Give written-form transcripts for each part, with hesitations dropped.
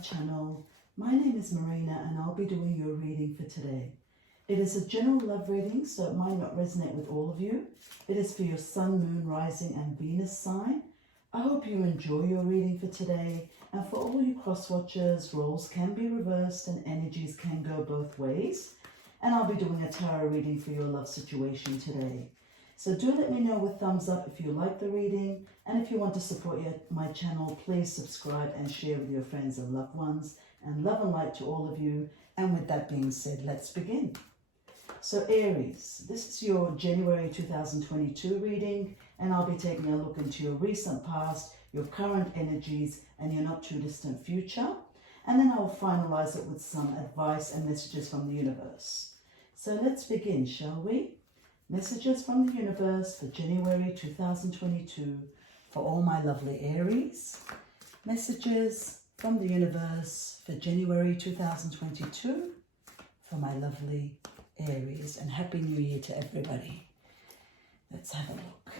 channel. My name is Marina and I'll be doing your reading for today. It is a general love reading, so it might not resonate with all of you. It is for your Sun, Moon, Rising and Venus sign. I hope you enjoy your reading for today. And for all you cross watchers, roles can be reversed and energies can go both ways. And I'll be doing a tarot reading for your love situation today. So do let me know with thumbs up if you like the reading. And if you want to support my channel, please subscribe and share with your friends and loved ones. And love and light to all of you. And with that being said, let's begin. So Aries, this is your January 2022 reading. And I'll be taking a look into your recent past, your current energies, and your not too distant future. And then I'll finalize it with some advice and messages from the universe. So let's begin, shall we? Messages from the universe for January 2022 for all my lovely Aries. Messages from the universe for January 2022 for my lovely Aries. And Happy New Year to everybody. Let's have a look.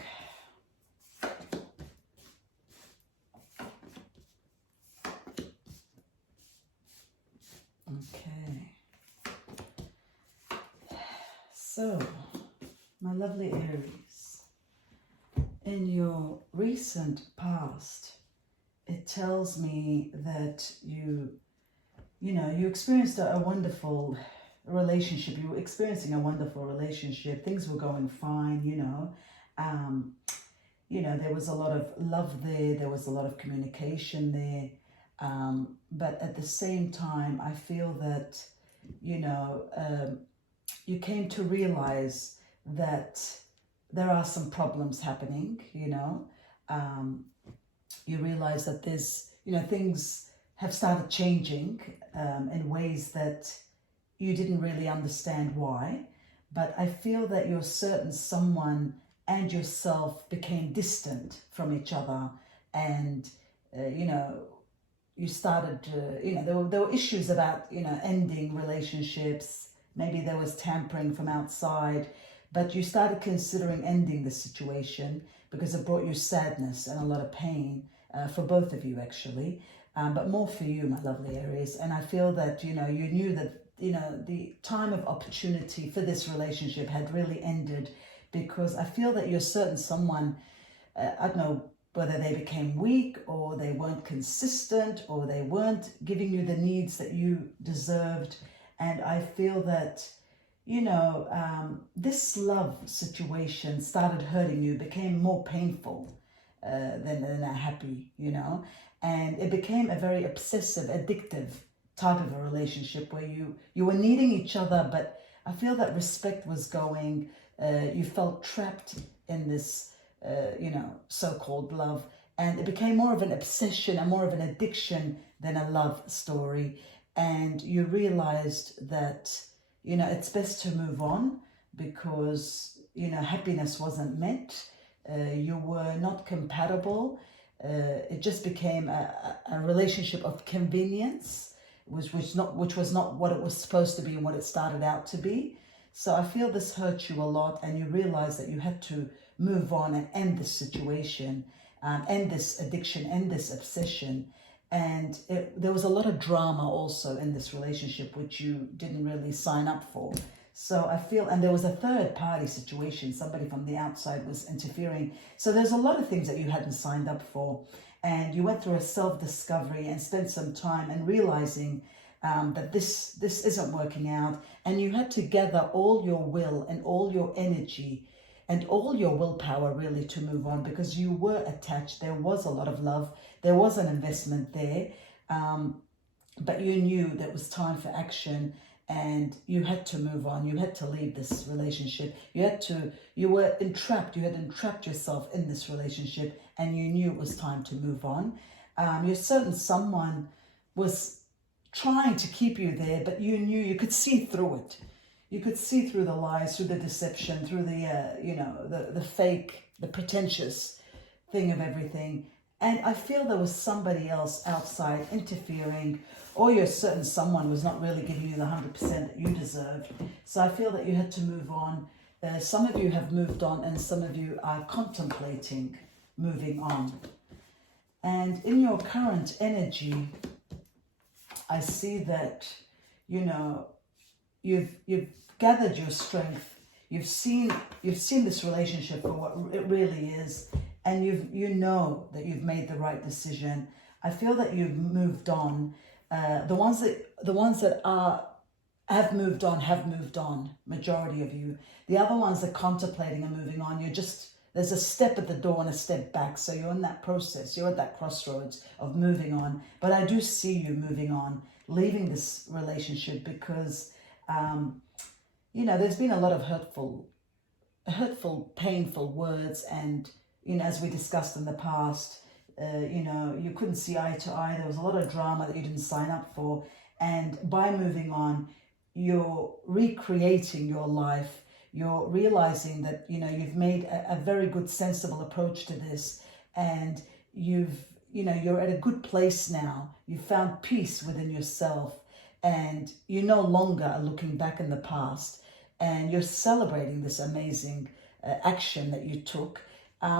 Okay. So, my lovely Aries, in your recent past, it tells me that you experienced a wonderful relationship. You were experiencing a wonderful relationship. Things were going fine, there was a lot of love there. There was a lot of communication there. But at the same time, I feel that, you came to realize that there are some problems happening, you realize that there's, things have started changing in ways that you didn't really understand why. But I feel that your certain someone and yourself became distant from each other. And, you started to, there were issues about, ending relationships. Maybe there was tampering from outside, but you started considering ending the situation because it brought you sadness and a lot of pain for both of you, actually, but more for you, my lovely Aries. And I feel that, you knew that, the time of opportunity for this relationship had really ended, because I feel that you're certain someone, I don't know, whether they became weak or they weren't consistent or they weren't giving you the needs that you deserved. And I feel that, this love situation started hurting you, became more painful than happy, and it became a very obsessive, addictive type of a relationship where you were needing each other, but I feel that respect was going, you felt trapped in this so-called love, and it became more of an obsession and more of an addiction than a love story. And you realized that, it's best to move on because, happiness wasn't met. You were not compatible. It just became a relationship of convenience, which was not what it was supposed to be and what it started out to be. So I feel this hurt you a lot, and you realize that you had to move on and end this situation, end this addiction, end this obsession. And there was a lot of drama also in this relationship, which you didn't really sign up for. So I feel, and there was a third party situation, somebody from the outside was interfering. So there's a lot of things that you hadn't signed up for. And you went through a self-discovery and spent some time and realizing that this isn't working out. And you had to gather all your will and all your energy and all your willpower really to move on, because you were attached. There was a lot of love. There was an investment there. But you knew that it was time for action and you had to move on. You had to leave this relationship. You were entrapped. You had entrapped yourself in this relationship and you knew it was time to move on. Your certain someone was trying to keep you there, but you knew you could see through it. You could see through the lies, through the deception, through the fake, the pretentious thing of everything. And I feel there was somebody else outside interfering, or your certain someone was not really giving you the 100% that you deserved. So I feel that you had to move on. Some of you have moved on and some of you are contemplating moving on. And in your current energy, I see that, you know, you've gathered your strength. You've seen this relationship for what it really is, and you know that you've made the right decision. I feel that you've moved on. The ones that have moved on. Majority of you. The other ones are contemplating and moving on. There's a step at the door and a step back. So you're in that process. You're at that crossroads of moving on. But I do see you moving on, leaving this relationship because, you know, there's been a lot of hurtful, painful words. And, you know, as we discussed in the past, you know, you couldn't see eye to eye. There was a lot of drama that you didn't sign up for. And by moving on, you're recreating your life. You're realizing that, you know, you've made a very good, sensible approach to this, and you're at a good place now. You've found peace within yourself, and you no longer are looking back in the past, and you're celebrating this amazing action that you took.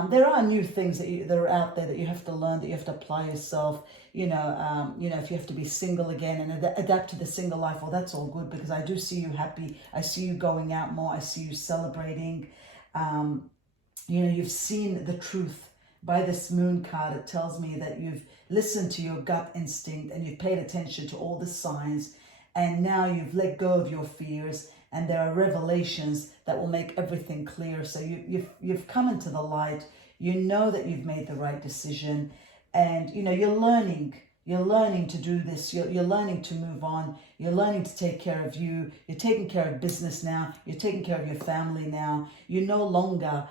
There are new things that are out there that you have to learn, that you have to apply yourself. You know, if you have to be single again and adapt to the single life, well, that's all good, because I do see you happy. I see you going out more. I see you celebrating. You know, you've seen the truth. By this moon card, it tells me that you've listened to your gut instinct and you've paid attention to all the signs, and now you've let go of your fears, and there are revelations that will make everything clear. So you've come into the light. You know that you've made the right decision, and you know you're learning to do this. You're learning to move on. You're learning to take care of you. You're taking care of business now. You're taking care of your family now. You're no longer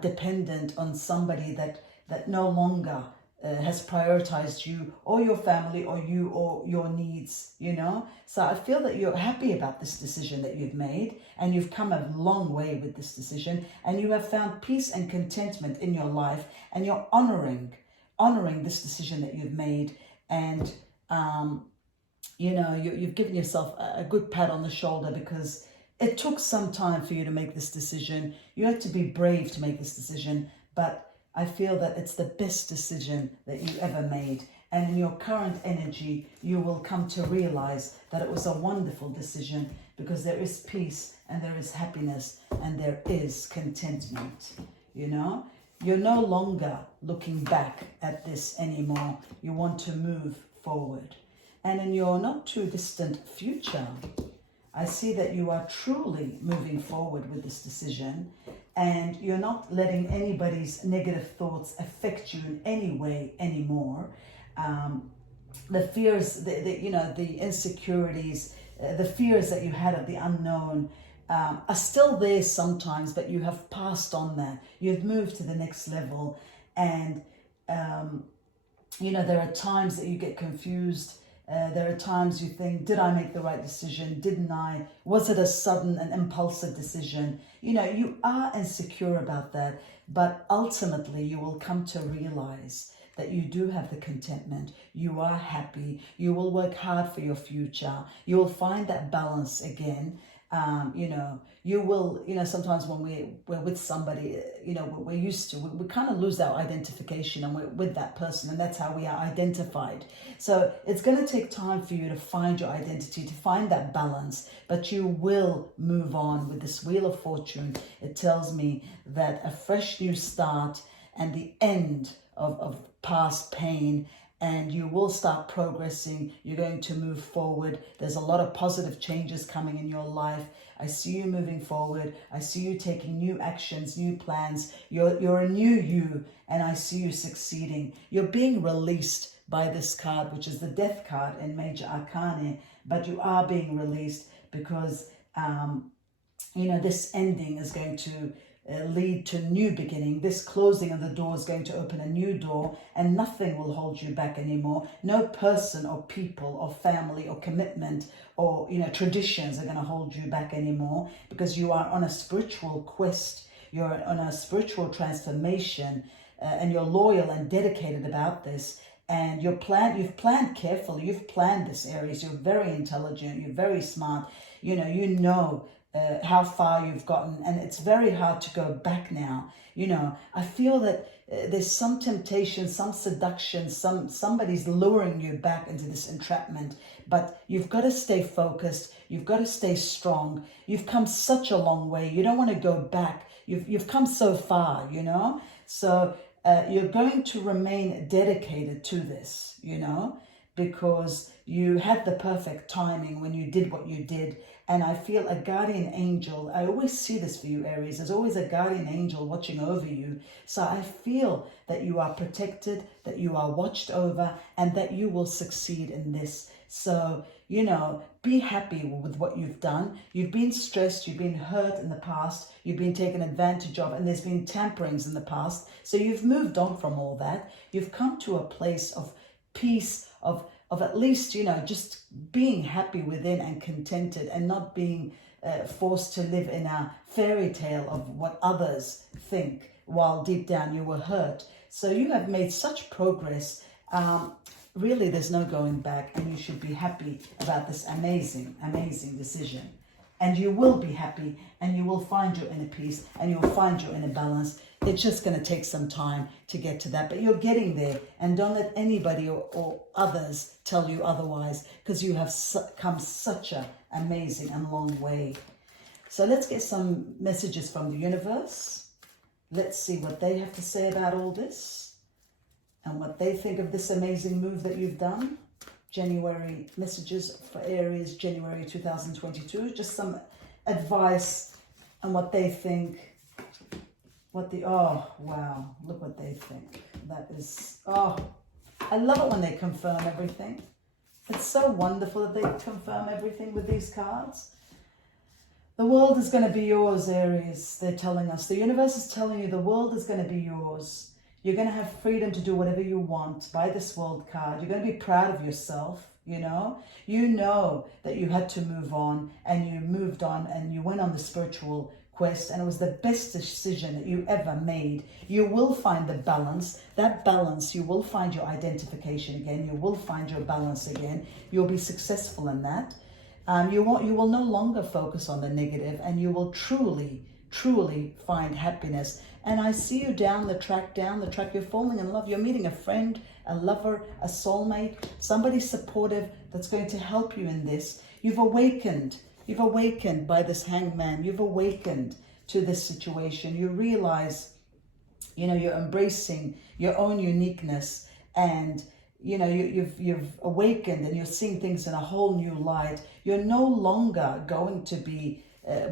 dependent on somebody that no longer has prioritized you or your family or you or your needs, you know. So I feel that you're happy about this decision that you've made, and you've come a long way with this decision, and you have found peace and contentment in your life, and you're honoring this decision that you've made. And you know, you've given yourself a good pat on the shoulder, because it took some time for you to make this decision. You had to be brave to make this decision, but I feel that it's the best decision that you ever made. And in your current energy, you will come to realize that it was a wonderful decision, because there is peace and there is happiness and there is contentment. You know, you're no longer looking back at this anymore. You want to move forward. And in your not too distant future, I see that you are truly moving forward with this decision, and you're not letting anybody's negative thoughts affect you in any way anymore. The fears, the insecurities, the fears that you had of the unknown are still there sometimes, but you have passed on that. You've moved to the next level, and you know, there are times that you get confused. There are times you think, did I make the right decision? Didn't I? Was it a sudden and impulsive decision? You know, you are insecure about that, but ultimately you will come to realize that you do have the contentment. You are happy. You will work hard for your future. You will find that balance again. You know, you will, you know, sometimes when we're with somebody, you know, we're used to, we kind of lose our identification, and we're with that person, and that's how we are identified. So it's going to take time for you to find your identity, to find that balance, but you will move on with this Wheel of Fortune. It tells me that a fresh new start and the end of past pain, and you will start progressing. You're going to move forward. There's a lot of positive changes coming in your life. I see you moving forward. I see you taking new actions, new plans. You're a new you, and I see you succeeding. You're being released by this card, which is the Death card in Major Arcana, but you are being released because, you know, this ending is going to lead to new beginning. This closing of the door is going to open a new door, and nothing will hold you back anymore. No person or people or family or commitment or, you know, traditions are going to hold you back anymore, because you are on a spiritual quest. You're on a spiritual transformation, and you're loyal and dedicated about this. And you've planned carefully. You've planned this, Aries. You're very intelligent. You're very smart. You know how far you've gotten, and it's very hard to go back now. You know, I feel that there's some temptation, some seduction, somebody's luring you back into this entrapment, but you've got to stay focused. You've got to stay strong. You've come such a long way. You don't want to go back. You've come so far, you know. So you're going to remain dedicated to this, you know, because you had the perfect timing when you did what you did. And I feel a guardian angel. I always see this for you, Aries. There's always a guardian angel watching over you. So I feel that you are protected, that you are watched over, and that you will succeed in this. So, you know, be happy with what you've done. You've been stressed, you've been hurt in the past, you've been taken advantage of, and there's been tamperings in the past. So you've moved on from all that. You've come to a place of peace, of at least, you know, just being happy within and contented, and not being forced to live in a fairy tale of what others think while deep down you were hurt. So you have made such progress. Really, there's no going back, and you should be happy about this amazing, amazing decision. And you will be happy, and you will find your inner peace, and you'll find your inner balance. It's just going to take some time to get to that, but you're getting there. And don't let anybody or others tell you otherwise, because you have come such an amazing and long way. So let's get some messages from the universe. Let's see what they have to say about all this and what they think of this amazing move that you've done. January messages for Aries, January 2022. Just some advice on what they think. Oh, wow, look what they think. That is, oh, I love it when they confirm everything. It's so wonderful that they confirm everything with these cards. The world is going to be yours, Aries, they're telling us. The universe is telling you the world is going to be yours. You're going to have freedom to do whatever you want by this world card. You're going to be proud of yourself, you know. You know that you had to move on, and you moved on, and you went on the spiritual quest, and it was the best decision that you ever made. You will find the balance. That balance, you will find your identification again. You will find your balance again. You'll be successful in that. You will no longer focus on the negative, and you will truly, truly find happiness. And I see you down the track, you're falling in love. You're meeting a friend, a lover, a soulmate, somebody supportive that's going to help you in this. You've awakened by this hangman. You've awakened to this situation. You realize, you know, you're embracing your own uniqueness, and you know, you've awakened, and you're seeing things in a whole new light. You're no longer going to be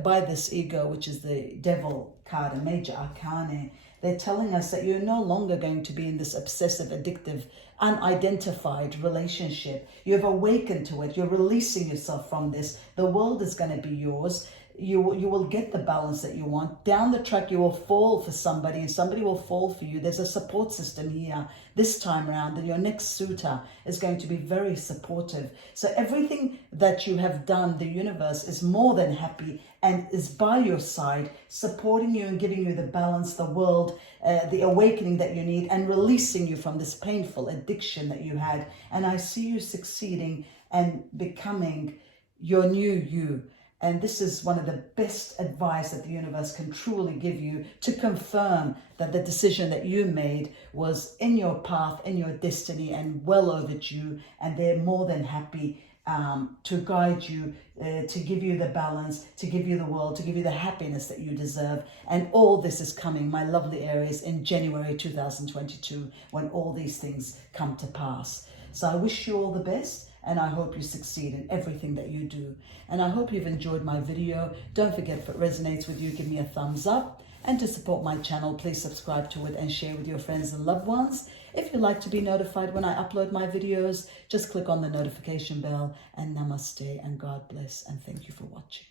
by this ego, which is the devil card, a major arcana. They're telling us that you're no longer going to be in this obsessive, addictive, unidentified relationship. You've awakened to it. You're releasing yourself from this. The world is going to be yours. You will get the balance that you want. Down the track, you will fall for somebody, and somebody will fall for you. There's a support system here this time around, and your next suitor is going to be very supportive. So everything that you have done, the universe is more than happy and is by your side, supporting you and giving you the balance, the world, the awakening that you need, and releasing you from this painful addiction that you had. And I see you succeeding and becoming your new you. And this is one of the best advice that the universe can truly give you, to confirm that the decision that you made was in your path, in your destiny, and well overdue. And they're more than happy to guide you, to give you the balance, to give you the world, to give you the happiness that you deserve. And all this is coming, my lovely Aries, in January 2022, when all these things come to pass. So I wish you all the best, and I hope you succeed in everything that you do. And I hope you've enjoyed my video. Don't forget, if it resonates with you, give me a thumbs up. And to support my channel, please subscribe to it and share with your friends and loved ones. If you'd like to be notified when I upload my videos, just click on the notification bell. And namaste, and God bless, and thank you for watching.